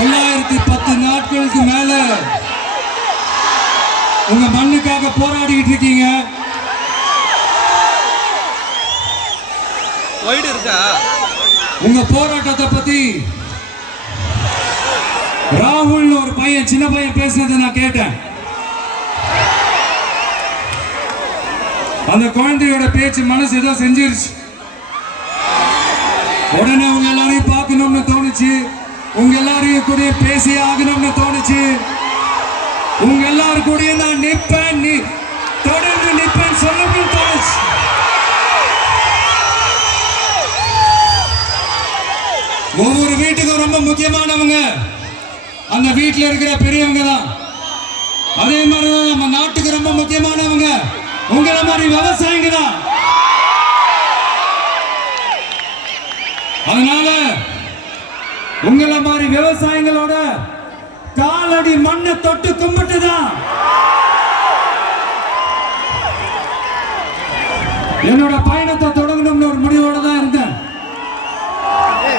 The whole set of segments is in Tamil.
910 நாட்களுக்கு மேல உங்க மண்ணுக்காக போராடிட்டு இருக்கீங்க. உங்க போராட்டத்தை பத்தி ராகுல் ஒரு பையன், சின்ன பையன் பேசுனதை நான் கேட்டேன். அந்த குழந்தையோட பேச்சு மனசு ஏதோ செஞ்சிருச்சு. உடனே உங்க எல்லாரையும் பார்க்கணும்னு தோணுச்சு, உங்க எல்லாரையும் கூட பேசி ஆகணும்னு தோணுச்சு. உங்க எல்லாரும் கூட நான் நிற்பேன், நீ தொடர்ந்து நிற்பேன் சொல்லணும்னு தோணுச்சு. ஒவ்வொரு வீட்டுக்கும் ரொம்ப முக்கியமானவங்க அந்த வீட்டில் இருக்கிற பெரியவங்க தான். அதே மாதிரிதான் நம்ம நாட்டுக்கு ரொம்ப முக்கியமானவங்க உங்களை மாதிரி விவசாயிங்க தான். அதனால உங்களை மாதிரி விவசாயிகளோட காலடி மண்ணை தொட்டு கும்பிட்டுதான் என்னோட பயணத்தை தொடங்கணும்னு ஒரு முடிவோட தான் இருந்தேன்.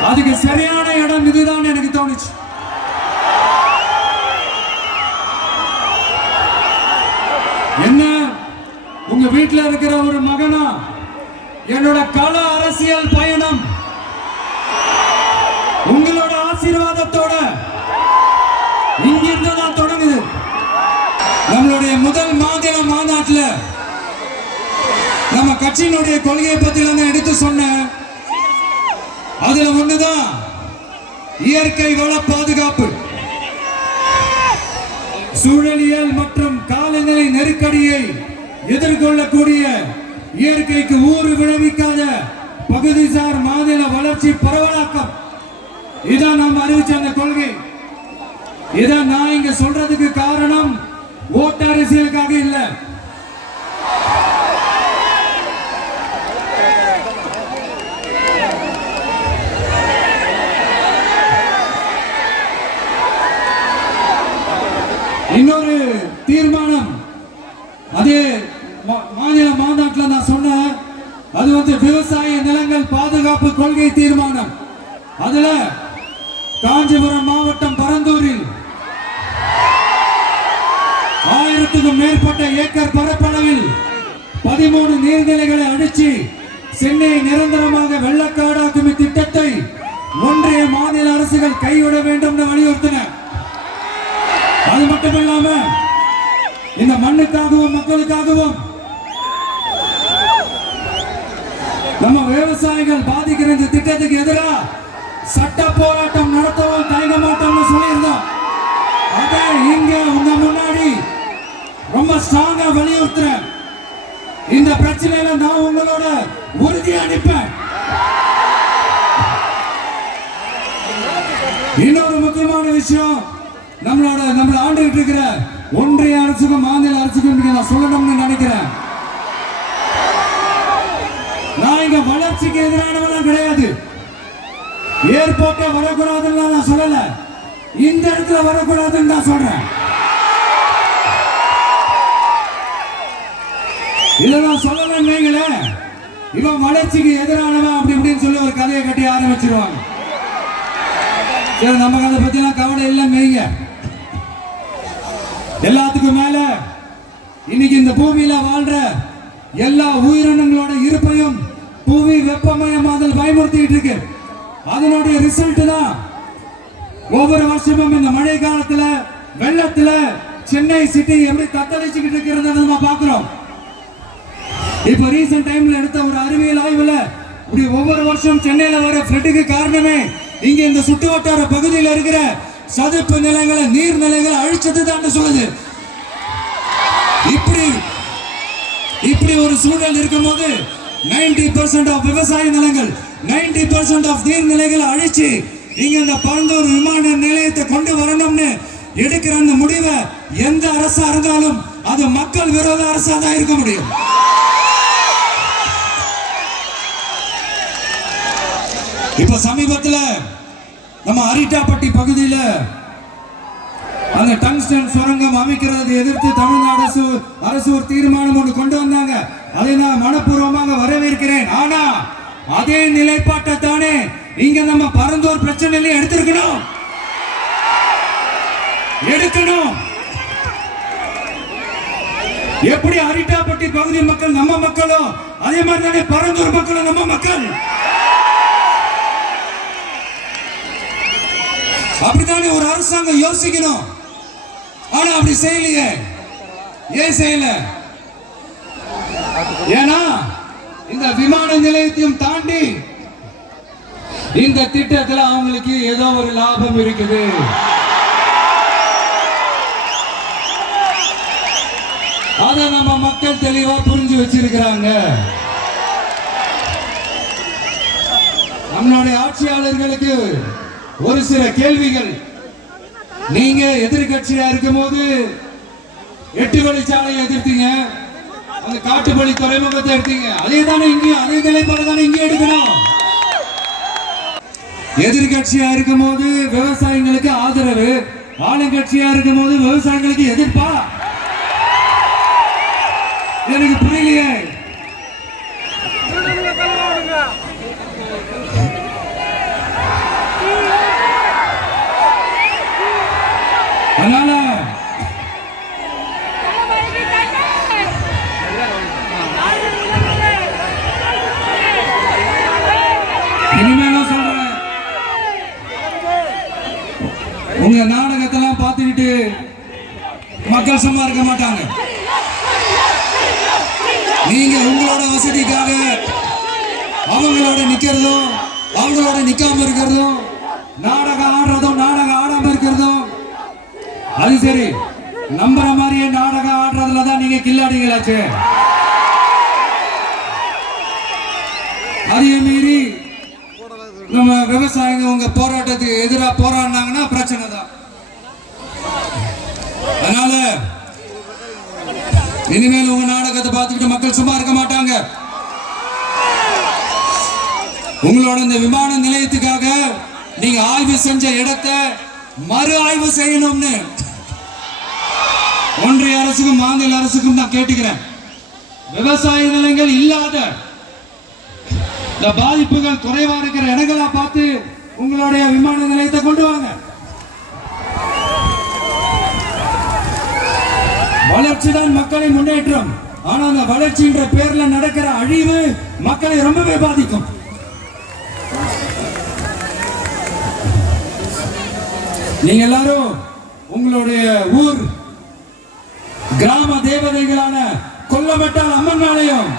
அதுக்கு சரியான இடம் இதுதான் எனக்கு தோணுச்சு. என்ன, உங்க வீட்டில் இருக்கிற ஒரு மகனா என்னோட கள அரசியல் பயணம் உங்களோட ஆசீர்வாதத்தோட இங்கிருந்து தான் தொடங்குது. நம்மளுடைய முதல் மாநில மாநாட்டில் நம்ம கட்சியினுடைய கொள்கையை பத்தி எடுத்து சொன்ன அதுல ஒண்ணுதான் இயற்கை வள பாதுகாப்பு. சூழலியல் மற்றும் காலநிலை நெருக்கடியை எதிர்கொள்ளக்கூடிய இயற்கைக்கு ஊறு விளைவிக்காத பகுதிசார் மாநில வளர்ச்சி பரவலாக்கம். இதான் நாம் அறிவிச்ச அந்த கொள்கை. இதான் நான் இங்க சொல்றதுக்கு காரணம் ஓட்டு அரசியலுக்காக இல்ல. இன்னொரு தீர்மானம் அதே மாநில மாநாட்டில் நான் சொன்னேன். அது விவசாய நிலங்கள் பாதுகாப்பு கொள்கை தீர்மானம். அதுல காஞ்சிபுரம் மாவட்டம் பரந்தூரில் 1000க்கும் மேற்பட்ட ஏக்கர் பரப்பளவில் 13 நீர்நிலைகளை அடிச்சு சென்னையை நிரந்தரமாக வெள்ளக்காடாக்கும் இத்திட்டத்தை ஒன்றிய மாநில அரசுகள் கைவிட வேண்டும் என்று வலியுறுத்தின. அது மட்டுமில்லாம இந்த மண்ணுக்காகவும் மக்களுக்காகவும் நம்ம விவசாயிகள் பாதிக்கிற இந்த திட்டத்துக்கு எதிராக சட்ட போராட்டம் நடத்தவும் தயங்க மாட்டோம்னு சொல்லியிருந்தோம். அதை இங்க உங்க முன்னாடி ரொம்ப ஸ்ட்ராங்கா வலியுறுத்துறேன். இந்த பிரச்சனையில நான் உங்களோட உறுதியா நிற்பேன். இன்னொரு முக்கியமான விஷயம், நம்மள ஆண்டுகிட்டு இருக்கிற ஒன்றிய அரசுக்கும் மாநில அரசுக்கும் நான் சொல்லணும்னு நினைக்கிறேன். நான் இங்க வளர்ச்சிக்கு எதிரானவெல்லாம் கிடையாது. ஏர்போர்ட்டே வரக்கூடாதுன்னு நான் சொல்லல, இந்த இடத்துல வரக்கூடாதுன்னு நான் சொல்றேன். இதை நான் சொல்லலன்னு இவன் வளர்ச்சிக்கு எதிரானவன் அப்படி இப்படின்னு சொல்லி ஒரு கதையை கட்டி ஆரம்பிச்சிருவாங்க. நமக்கு அதை பத்தி கவலை இல்லை மெய்ங்க. எல்லாத்துக்கும் மேல இன்னைக்கு இந்த பூமியில வாழ்ற எல்லா உயிரினங்களோட இருப்பையும் புவி வெப்பமயமாதல் பயமுறுத்திட்டு இருக்கு. அதனுடைய ரிசல்ட் தான் ஒவ்வொரு வருஷமும் இந்த மழை காலத்துல வெள்ளத்துல சென்னை சிட்டி எப்படி தத்தளிச்சுக்கிட்டு இருக்கிறத நம்ம பாக்குறோம். இப்ப ரீசன்ட் டைம்ல எடுத்த ஒரு அறிவியல் ஆய்வுல இப்படி ஒவ்வொரு வருஷம் சென்னையில வர ஃப்ளட்டுக்கு காரணமே இங்க இந்த சுற்று வட்டார பகுதியில் இருக்கிற சதுப்பு நிலங்களை நீர்நிலைகளை அழிச்சது தான் சொல்லுது. இப்படி ஒரு சூழல் இருக்கும் போது 90% ஆஃப் விவசாய நிலங்கள் 90% ஆஃப் நீர்நிலைகளை அழிச்சு இங்க இந்த பரந்தூர் விமான நிலையத்தை கொண்டு வரணும்னு எடுக்கிற அந்த முடிவை எந்த அரசா இருந்தாலும் அது மக்கள் விரோத அரசா தான் இருக்க முடியும். இப்ப சமீபத்துல நம்ம அரிட்டாப்பட்டி பகுதியில அந்த டங்ஸ்டன் சுரங்கம் அமைக்கிறதை எதிர்த்து தமிழ்நாடு அரசு ஒரு தீர்மானம் ஒன்று கொண்டு வந்தாங்க. அதை நான் மனப்பூர்வமாக வரவேற்கிறேன். ஆனா அதே நிலைப்பாட்டை தானே இங்க நம்ம பரந்தூர் பிரச்சனையில எடுத்திருக்கணும். எடுக்கணும். எப்படி அரிட்டாப்பட்டி பகுதி மக்கள் நம்ம மக்களும், அதே மாதிரி தானே பரந்தூர் மக்களும் நம்ம மக்கள். அப்படித்தானே ஒரு அரசாங்கம் யோசிக்கணும். ஆனா அப்படி செய்யலையே. ஏன் செய்யல? ஏன்னா இந்த விமான நிலையத்தையும் தாண்டி இந்த திட்டத்தில் அவங்களுக்கு ஏதோ ஒரு லாபம் இருக்குது. அதை நம்ம மக்கள் தெளிவா புரிஞ்சு வச்சிருக்கிறாங்க. நம்மளுடைய ஆட்சியாளர்களுக்கு ஒரு சில கேள்விகள். நீங்க எதிர்கட்சியா இருக்கும் போது 8 வழிச்சாலையை எதிர்த்தீங்க, அந்த காட்டுப்பள்ளி துறைமுகத்தை எடுத்தீங்க. அதே தானே இங்கேயும், அதே நிலைப்பாடு தானே இங்கே எடுக்கணும். எதிர்கட்சியா இருக்கும் போது விவசாயிகளுக்கு ஆதரவு, ஆளுங்கட்சியா இருக்கும் போது விவசாயிகளுக்கு எதிர்ப்பா? எனக்கு புரியலையே. அதனால இனிமேலும் சொல்றேன், உங்க நாடகத்தெல்லாம் பார்த்துக்கிட்டு மக்கள் சும்மா இருக்க மாட்டாங்க. நீங்க உங்களோட வசதிக்காக அவங்களோட நிக்கிறதும், அவங்களோட நிக்காம இருக்கிறதும், நாடகம் ஆடுறதும், நாடகம் ஆடாம இருக்கிறதும், அது சரி. நம்புற மாதிரியே நாடகம் ஆடுறதுல தான் நீங்க கில்லாடிங்களாச்சு. அதே மீறி நம்ம விவசாயிங்க உங்க போராட்டத்துக்கு எதிராக போராடினாங்கன்னா பிரச்சனை தான். அதனால இனிமேல் உங்க நாடகத்தை பார்த்துக்கிட்டு மக்கள் சும்மா இருக்க மாட்டாங்க. உங்களோட இந்த விமான நிலையத்துக்காக நீங்க ஆய்வு செஞ்ச இடத்தை மறு ஆய்வு செய்யணும்னு ஒன்றிய அரசுக்கும் மாநில அரசுக்கும் நான் கேட்டுக்கிறேன். விவசாய நிலங்கள் இல்லாத இந்த பாதிப்புகள் குறைவா இருக்கிற இடங்களா பார்த்து உங்களுடைய விமான நிலையத்தை கொண்டு வாங்க. வளர்ச்சி தான் மக்களின் முன்னேற்றம். ஆனா அந்த வளர்ச்சின்ற பேர்ல நடக்கிற அழிவு மக்களை ரொம்பவே பாதிக்கும். நீங்க எல்லாரும் உங்களுடைய ஊர் கிராம தேவதைகளான கொல்லமட்டால் அம்மன் மேலையும்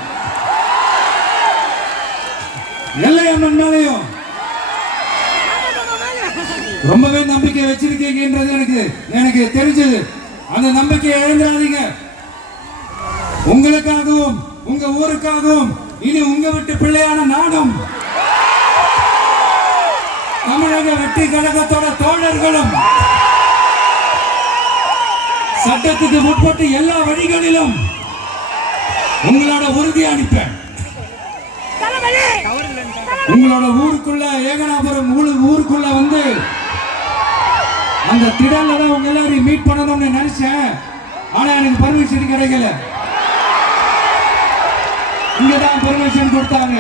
எல்லை அம்மன் மேலையும் ரொம்பவே நம்பிக்கை வச்சிருக்கீங்கன்றது எனக்கு தெரிஞ்சது. அந்த நம்பிக்கையை இழந்துடாதீங்க. உங்களுக்காகவும் உங்க ஊருக்காகவும் இனி உங்க வீட்டு பிள்ளையான நாடும் தமிழக வெற்றி கழகத்தோட தோழர்களும் சட்டத்துக்கு முற்பட்டு எல்லா வழிகளிலும் உங்களோட உறுதி அளிப்பேன். உங்களோட ஊருக்குள்ள ஏகனாபுரம் ஊருக்குள்ள வந்து அந்த திடல்ல தான் உங்க எல்லாரையும் மீட் பண்ணணும்னு நினைச்சேன். ஆனா எனக்கு பர்மிஷன் கிடைக்கல. இங்கதான் பர்மிஷன் கொடுத்தாங்க.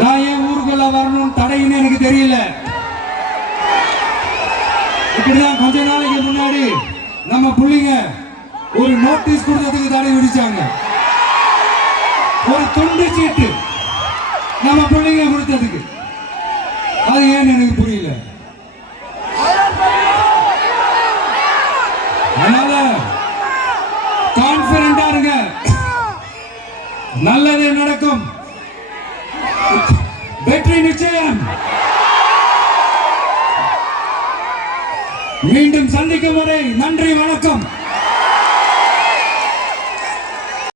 நான் ஏன் ஊருக்குள்ள வரணும் தடைன்னு எனக்கு தெரியல. இப்படிதான் கொஞ்ச நாளைக்கு முன்னாடி நம்ம புள்ளிங்க ஒரு நோட்டீஸ் கொடுத்ததுக்கு தடை விதிச்சாங்க. ஒரு துண்டு சீட்டு நம்ம பிள்ளைங்க கொடுத்ததுக்கு. அது ஏன்னு எனக்கு புரியல. அதனால கான்பிடண்டா இருங்க, நல்லதே நடக்கும், வெற்றி நிச்சயம். மீண்டும் சந்திக்கும் வரை நன்றி, வணக்கம்.